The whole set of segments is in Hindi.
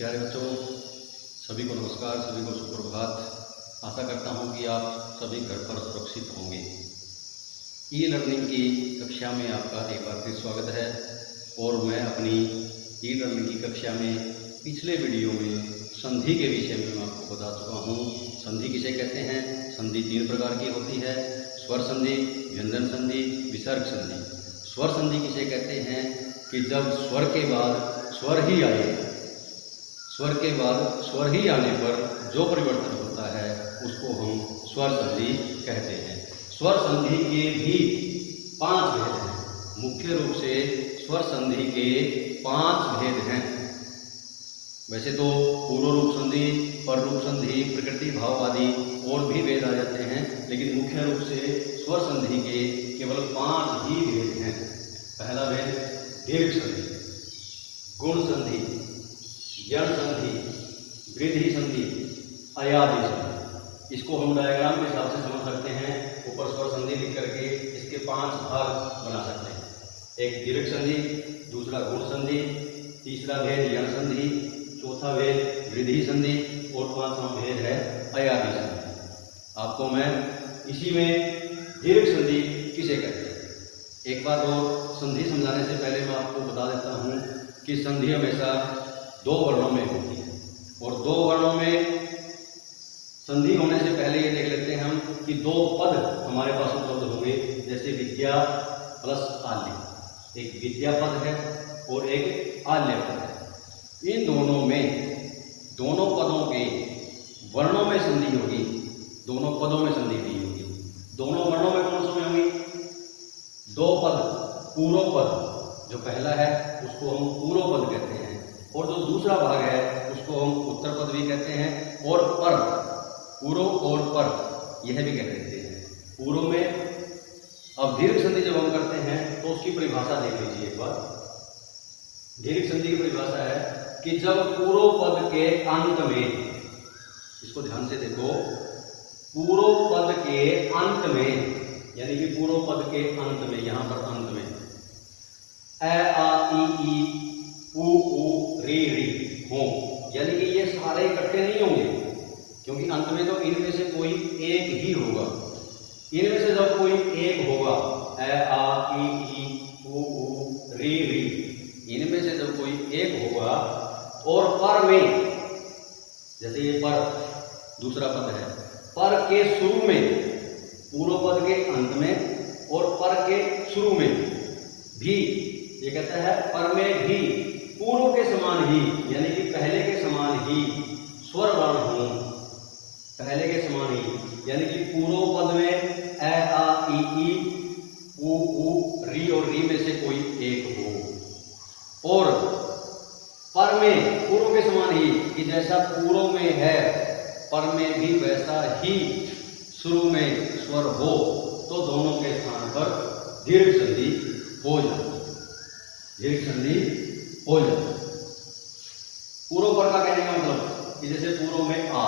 प्यारे बच्चों, सभी को नमस्कार, सभी को सुप्रभात। आशा करता हूँ कि आप सभी घर पर सुरक्षित होंगे। ई लर्निंग की कक्षा में आपका एक बार फिर स्वागत है। और मैं अपनी ई लर्निंग की कक्षा में पिछले वीडियो में संधि के विषय में मैं आपको बता चुका हूँ। संधि किसे कहते हैं? संधि 3 प्रकार की होती है: स्वर संधि, व्यंजन संधि, विसर्ग संधि। स्वर संधि किसे कहते हैं कि जब स्वर के बाद स्वर ही आए, स्वर के बाद स्वर ही आने पर जो परिवर्तन होता है उसको हम स्वर संधि कहते हैं। स्वर संधि के भी 5 भेद हैं। मुख्य रूप से स्वर संधि के 5 भेद हैं। वैसे तो पूर्व रूप संधि, पर रूप संधि, प्रकृति भाव आदि और भी भेद आ जाते हैं, लेकिन मुख्य रूप से स्वर संधि के केवल 5 ही भेद हैं। पहला भेद दीर्घ संधि, गुण संधि, यण संधि, वृद्धि संधि, अयादि संधि। इसको हम डायग्राम के हिसाब से समझ सकते हैं। ऊपर स्वर संधि लिख करके इसके 5 भाग बना सकते हैं। एक दीर्घ संधि, दूसरा गुण संधि, तीसरा भेद यण संधि, चौथा भेद वृद्धि संधि और 5वां भेद है अयादि संधि। आपको मैं इसी में दीर्घ संधि किसे कहते हैं एक बार और संधि समझाने से पहले मैं आपको बता देता हूँ कि संधि हमेशा 2 वर्णों में होती है। और 2 वर्णों में संधि होने से पहले ये देख लेते हैं हम कि 2 पद हमारे पास उपलब्ध होंगे। जैसे विद्या प्लस आल्य, एक विद्या पद है और एक आल्य पद है। इन दोनों में, दोनों पदों के वर्णों में संधि होगी, दोनों पदों में संधि नहीं होगी। दोनों वर्णों में कौन से होंगी? 2 पद, पूर्व पद जो पहला है उसको हम पूर्व पद कहते हैं, और जो दूसरा भाग है उसको हम उत्तर पद भी कहते हैं, और पर, पूर्व और पर यह भी कह देते हैं। पूर्व में अब दीर्घ संधि जब हम करते हैं तो उसकी परिभाषा देख लीजिए एक बार। दीर्घ संधि की परिभाषा है कि जब पूर्व पद के अंत में, इसको ध्यान से देखो, पूर्व पद के अंत में, यानी कि पूर्व पद के अंत में, यहां पर अंत में ए आ ई उ ऊ री री हो, यानी कि ये सारे इकट्ठे नहीं होंगे, क्योंकि अंत में तो इनमें से कोई एक ही होगा। इनमें से जब कोई एक होगा, ए आ ई उ ऊ री री, इनमें से जब कोई एक होगा, और पर में, जैसे ये पर दूसरा पद है, पर के शुरू में, पूर्व पद के अंत में और पर के शुरू में भी, ये कहता है पर में भी पूर्व के समान ही, यानी कि पहले के समान ही स्वर वर्ण हो, पहले के समान ही, यानी कि पूर्व पद में ए आ ई उ ऊ री और री में से कोई एक हो, और पर में पूर्व के समान ही, कि जैसा पूर्व में है पर में भी वैसा ही शुरू में स्वर हो, तो दोनों के स्थान पर दीर्घ संधि हो जाती है। दीर्घ संधि हो जाती है। पूर्व पर का कहने का मतलब कि जैसे पूर्व में आ,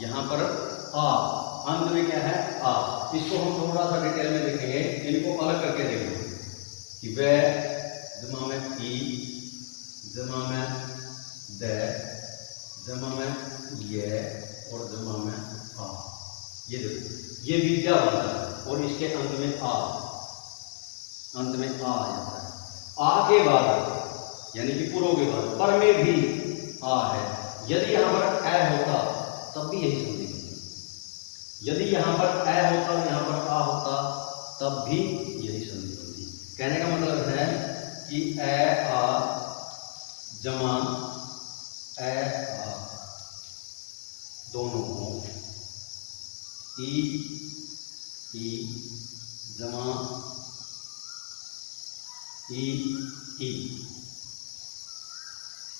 यहां पर आ, अंत में क्या है? आ। इसको हम थोड़ा सा डिटेल में देखेंगे, इनको अलग करके देखेंगे कि वे जमा में ई, जमा में द, जमा में ये और जमा में आ। ये देखो, ये विद्या बनता है और इसके अंत में आ, अंत में आ जाता है। आ के बाद, यानी कि पूर्व के बाद पर में भी आ है। यदि यहां पर ए होता तब भी यही संधि होती। यदि यहां पर ए होता, यहां पर आ होता, तब भी यही संधि होती। कहने का मतलब है कि ए आ जमा ए आ दोनों हो, ई जमा ई,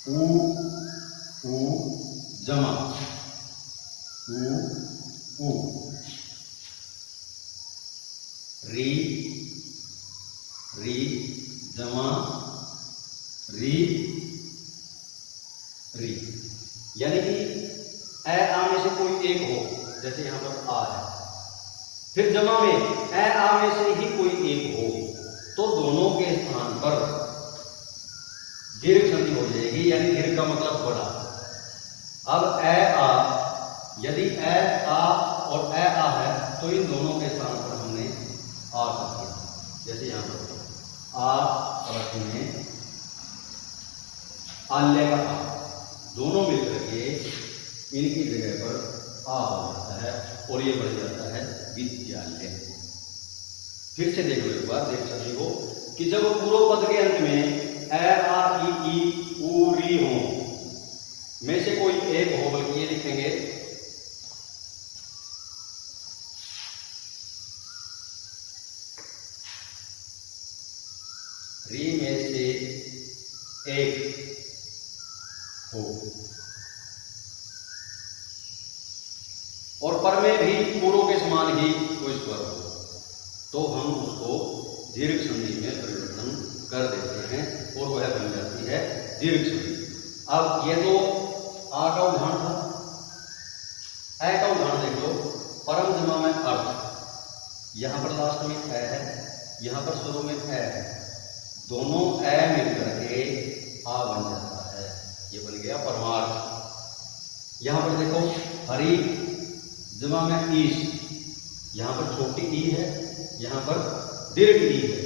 ऊ जमा ऊ, री जमा री, यानी कि ए आ में से कोई एक हो, जैसे यहां पर आ है, फिर जमा में ए आ में से ही कोई एक हो, तो दोनों के स्थान पर दीर्घ संधि हो जाएगी। यानी दीर्घ का मतलब बड़ा, तो इन दोनों के स्थान पर हमने आ कर दिया। जैसे यहाँ पर आ और में आल्य का आ, दोनों मिलकर के इनकी जगह पर आ हो जाता है और ये बन जाता है विद्यालय। फिर से देख लो एक बार, देख सकते हो कि जब पूर्व पद के अंत में ए आ ई ऊ री हो में से कोई एक हो, बल्कि ये लिखेंगे री में से एक हो और पर में भी पूर्व के समान ही कोई स्वर हो, तो हम उसको दीर्घ संधि में परिवर्तन कर देते हैं और वह बन जाती है दीर्घ संधि। अब ये तो आ का उदाहरण था, ए का उदाहरण देख लो। परम जमा में अर्थ, यहां पर लास्ट में ए है, यहां पर शुरू में ए है, दोनों ए मिलकर के आ बन जाता है, ये बन गया परमार्थ। यहां पर देखो हरि जमा में ईश, यहां पर छोटी ई है, यहां पर दीर्घ ई है,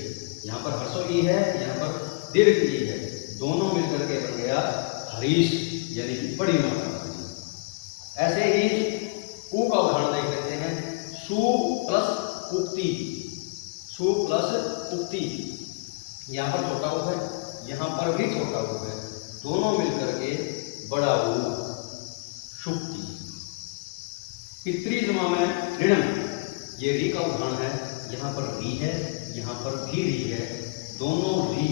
यहां पर हर्षो ई है, यहां पर दीर्घ ई है, दोनों मिलकर के बन गया हरीश, यानी कि बड़ी मात्रा। ऐसे ही उ का उदाहरण देख लेते हैं। सु प्लस उक्ति, सु प्लस उक्ति, यहां पर छोटा उ है, यहां पर भी छोटा उ है, दोनों मिलकर के बड़ा उ शुक्ति। पितृ जमा में ऋणम, ये री का उदाहरण है, यहां पर री है, यहां पर भी री है, दोनों री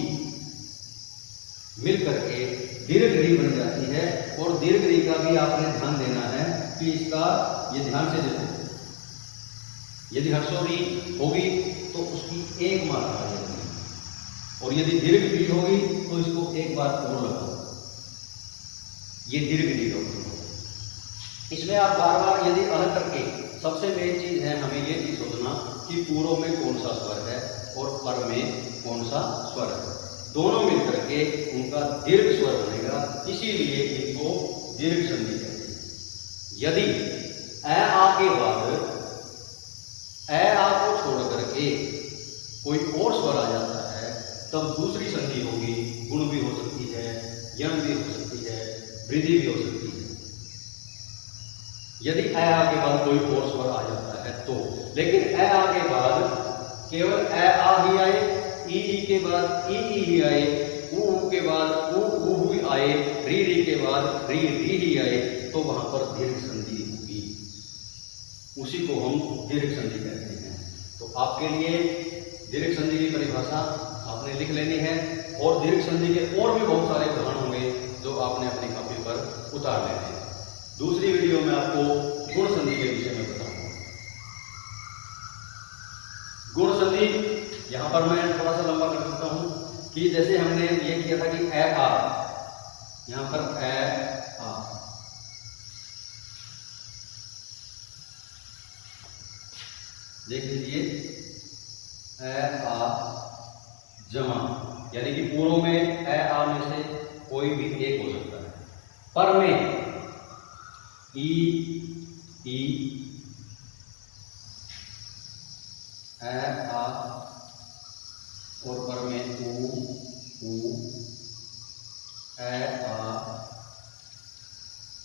मिलकर के दीर्घ री बन जाती है। और दीर्घ री का भी आपने ध्यान देना है कि इसका, ये ध्यान से देखो, यदि हर्षो री होगी तो उसकी एक मात्रा लगेगी, और यदि दीर्घ री होगी तो इसको एक बार और लगाओ, ये दीर्घ री होगी। इसमें आप बार बार यदि अलग करके, सबसे मेन चीज है हमें ये चीज सोचना कि पूर्व में कौन सा स्वर है और पर में कौन सा स्वर है, दोनों मिलकर के उनका दीर्घ स्वर बनेगा, इसीलिए इनको दीर्घ संधि कहते हैं। यदि ए आ के बाद ए आ को छोड़ करके कोई और स्वर आ जाता है, तब दूसरी संधि होगी, गुण भी हो सकती है, यम भी हो सकती है, वृद्धि भी हो सकती है। यदि ए आ के बाद कोई और स्वर आ जाता है तो, लेकिन ए आ के बाद केवल ए आ ही आए, ई के बाद ई ही आए, ऊ के बाद ऊ ही आए, री के बाद री ही आए, तो वहां पर दीर्घ संधि होगी, उसी को हम दीर्घ संधि कहते हैं। तो आपके लिए दीर्घ संधि की परिभाषा आपने लिख लेनी है, और दीर्घ संधि के और भी बहुत सारे उदाहरण होंगे जो आपने अपनी कॉपी पर उतार लेने हैं। दूसरी वीडियो में आपको गुण संधि के विषय में बताऊंगा। गुण संधि यहां पर मैं थोड़ा सा लंबा कर सकता हूं कि जैसे हमने ये किया था कि ए आ, यहां पर ए आ, देख लीजिए, ए आ जमा, यानी कि पूर्व में ए आ में से कोई भी एक हो सकता है, पर में ई ए आ, और पर में ऊ ए आ,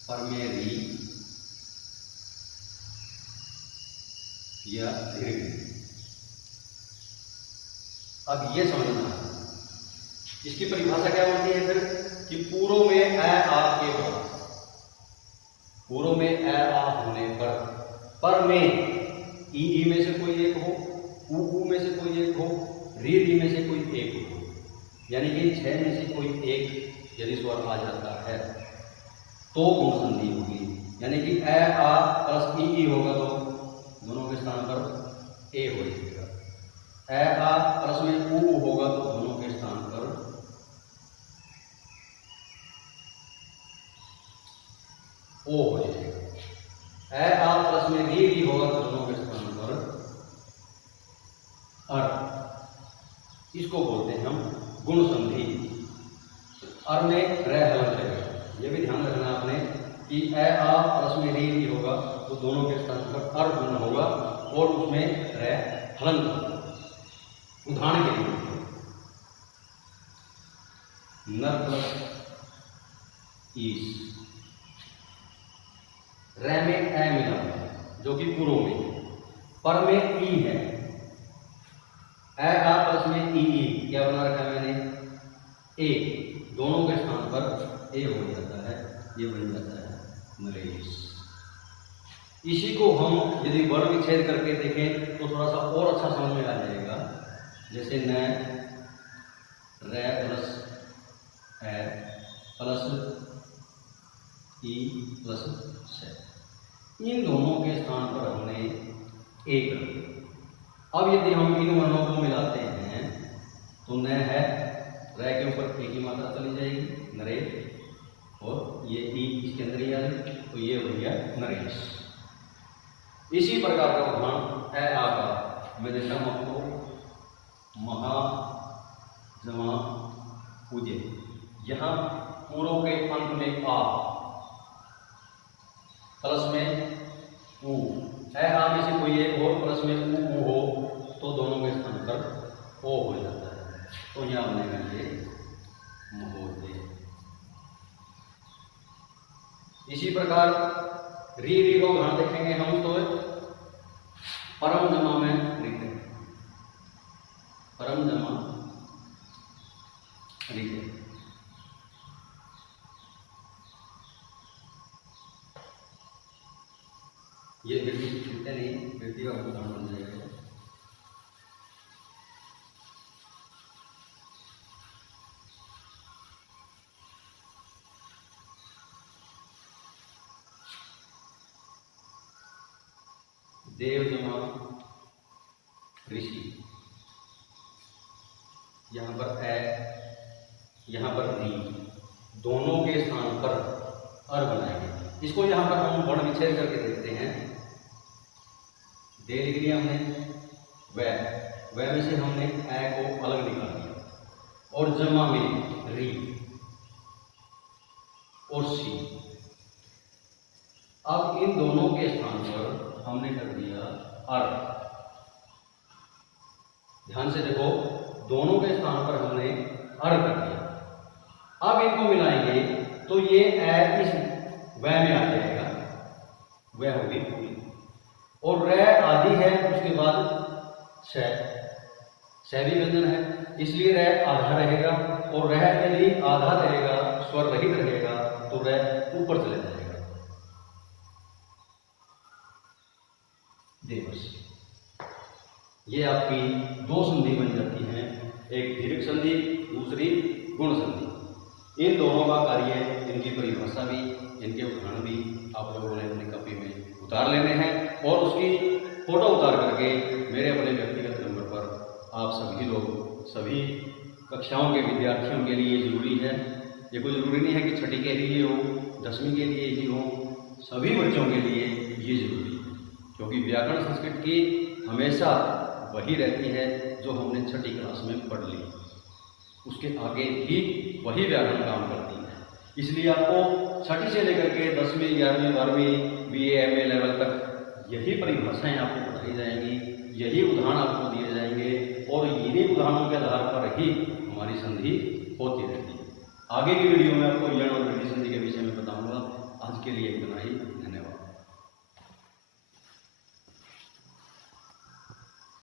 पर में री या दीर्घ। अब ये समझना है इसकी परिभाषा क्या होती है फिर, कि पूर्व में ए आ के बाद, पूर्व में ए आ होने पर में ई में से कोई एक हो, ऊ में से कोई एक हो, री में से कोई एक हो, यानी कि 6 में से कोई एक यदि स्वर आ जाता है तो गुण संधि होगी। यानी कि ए आ प्लस ई होगा तो दोनों के स्थान पर ए हो जाएगा, ए आ प्लस में ऊ होगा तो दोनों के स्थान पर ओ हो जाएगा, ए आ प्लस में री होगा तो दोनों के स्थान पर अर। इसको बोलते हैं हम गुण संधि। अर में रह हलन लगेगा, ये भी ध्यान रखना आपने कि ए आ प्लस में री होगा तो दोनों के स्थान पर अर गुण होगा, और उसमें रै हलंत। उदाहरण के लिए नर प्लस ईस, रै में ए मिला जो कि पूर्व में, पर में ई है, ए आ प्लस में ई क्या बना रखा है मैंने, ए, दोनों के स्थान पर ए हो जाता है, ये बन जाता है नरेश। इसी को हम यदि वर्ण विच्छेद करके देखें तो थोड़ा सा और अच्छा समझ में आ जाएगा। जैसे न रै प्लस ए प्लस ई प्लस से, इन दोनों के स्थान पर हमने ए कर दिया। अब यदि हम इन वर्णों को मिलाते हैं तो न है, रै के ऊपर ए की मात्रा चली जाएगी नरे, और ये ई इसके अंदर ही आ जाए तो ये हो गया नरेश। इसी प्रकार का उदाहरण ए आ का मैं देता हूं आपको, महा जमा पूजे, यहाँ पूर्व के अंत में आ प्लस में ऊ, ए आ में से कोई एक और प्लस में ऊ हो तो दोनों के स्थान पर ओ हो जाता है, तो यहाँ बनेगा ये महोदय। इसी प्रकार री को उदाहरण देखेंगे हम तो परम जमा में लिखते हैं, परम जमा लिखते, ये व्यक्ति लिखते नहीं, व्यक्ति का उदाहरण बन जाएगा। देव जमा ऋषि, यहाँ पर ए, यहाँ पर री, दोनों के स्थान पर अर बनाएंगे। इसको यहाँ पर हम वर्ण विच्छेद करके देखते हैं। दे लिख लिया हमने, वह में से हमने ए को अलग निकाल दिया, और जमा में री और सी। अब इन दोनों के स्थान पर हमने कर दिया अर। ध्यान से देखो, दोनों के स्थान पर हमने अर कर दिया। अब इनको मिलाएंगे तो ये ए इस वह में आ जाएगा, वह होगी पूरी, और रै आदि है, उसके बाद श भी व्यंजन है, इसलिए रै आधा रहेगा, और रह यदि आधा रहेगा, स्वर रहित रहेगा तो रै ऊपर चले जाएगा। देवस, ये आपकी दो संधि बन जाती हैं, एक दीर्घ संधि, दूसरी गुण संधि। इन दोनों का कार्य, इनकी परिभाषा भी, इनके उदाहरण भी आप लोगों ने अपनी कॉपी में उतार लेने हैं, और उसकी फोटो उतार करके मेरे अपने व्यक्तिगत नंबर पर आप सभी लोग, सभी कक्षाओं के विद्यार्थियों के लिए जरूरी है। ये कोई ज़रूरी नहीं है कि छठी के लिए हो, 10वीं के लिए ही हो, सभी बच्चों के लिए ये जरूरी है, क्योंकि व्याकरण संस्कृत की हमेशा वही रहती है जो हमने छठी क्लास में पढ़ ली, उसके आगे भी वही व्याकरण काम करती है। इसलिए आपको छठी से लेकर के 10वीं, 11वीं, 12वीं, BA, MA लेवल तक यही परिभाषाएं आपको पढ़ाई जाएंगी, यही उदाहरण आपको दिए जाएंगे, और इन्हीं उदाहरणों के आधार पर ही हमारी संधि होती रहती है। आगे की वीडियो में आपको यण और वृद्धि संधि के विषय में बताऊंगा। आज के लिए इतना ही।